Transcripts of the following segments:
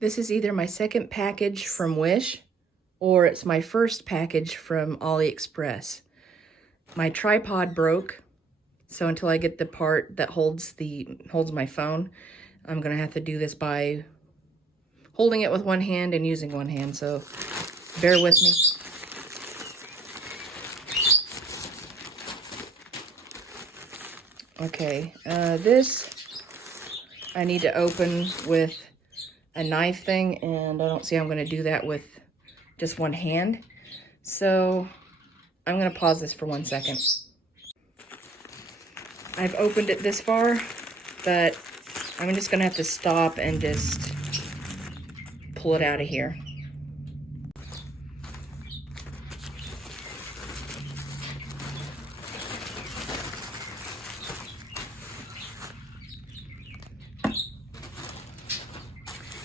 This is either my second package from Wish or it's my first package from AliExpress. My tripod broke, so until I get the part that holds my phone, I'm gonna have to do this by holding it with one hand and using one hand, so bear with me. Okay, this I need to open with a knife thing, and I don't see how I'm going to do that with just one hand. So I'm going to pause this for 1 second. I've opened it this far, but I'm just going to have to stop and just pull it out of here.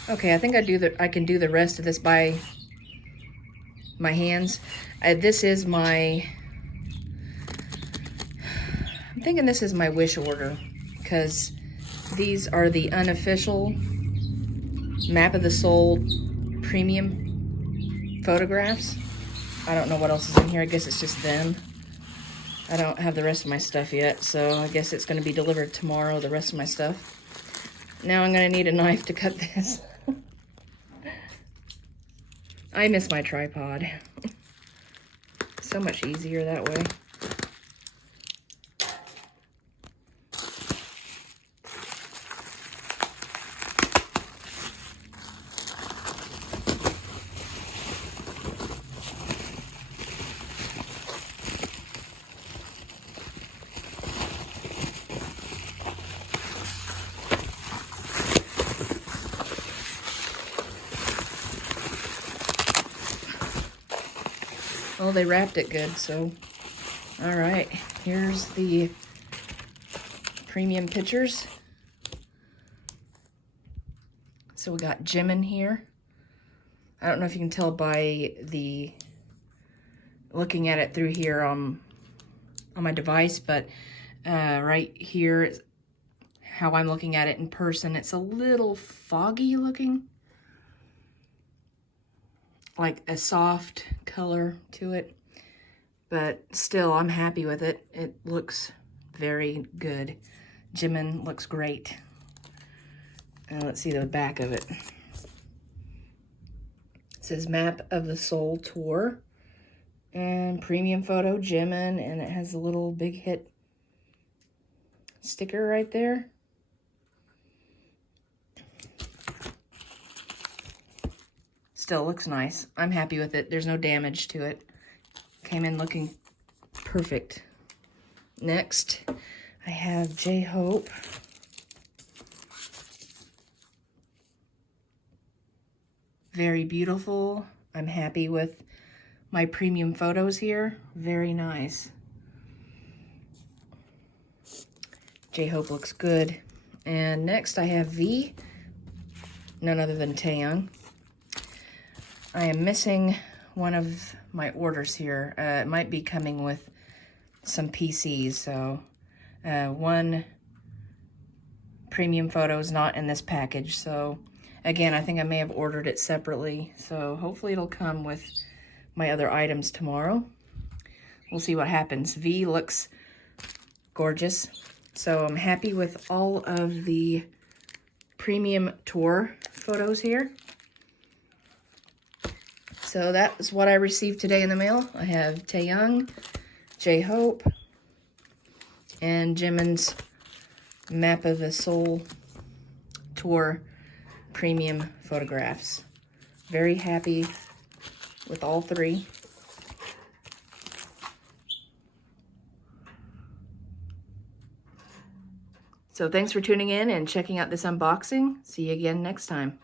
Okay, I think I can do the rest of this by my hands. This is my, I'm thinking this is my Wish order, because these are the Unofficial Map of the Soul premium photographs. I don't know what else is in here. I guess it's just them. I don't have the rest of my stuff yet, so I guess it's going to be delivered tomorrow, the rest of my stuff. Now I'm going to need a knife to cut this. I miss my tripod. So much easier that way. Well, they wrapped it good, so all right, here's the premium pictures. So we got Jimin here. I don't know if you can tell by the looking at it through here on my device, but right here is how I'm looking at it in person. It's a little foggy looking, like a soft color to it, but still I'm happy with it. It looks very good. Jimin looks great. Let's see the back of it. It says Map of the Soul Tour and premium photo Jimin, and it has a little big hit sticker right there. Still looks nice. I'm happy with it. There's no damage to it. Came in looking perfect. Next, I have J-Hope. Very beautiful. I'm happy with my premium photos here. Very nice. J-Hope looks good. And next I have V, none other than Taeyang. I am missing one of my orders here. It might be coming with some PCs, so one premium photo is not in this package. So again, I think I may have ordered it separately, so hopefully it'll come with my other items tomorrow. We'll see what happens. V looks gorgeous, so I'm happy with all of the premium tour photos here. So that is what I received today in the mail. I have Taeyang, J-Hope, and Jimin's Map of the Soul Tour premium photographs. Very happy with all three. So thanks for tuning in and checking out this unboxing. See you again next time.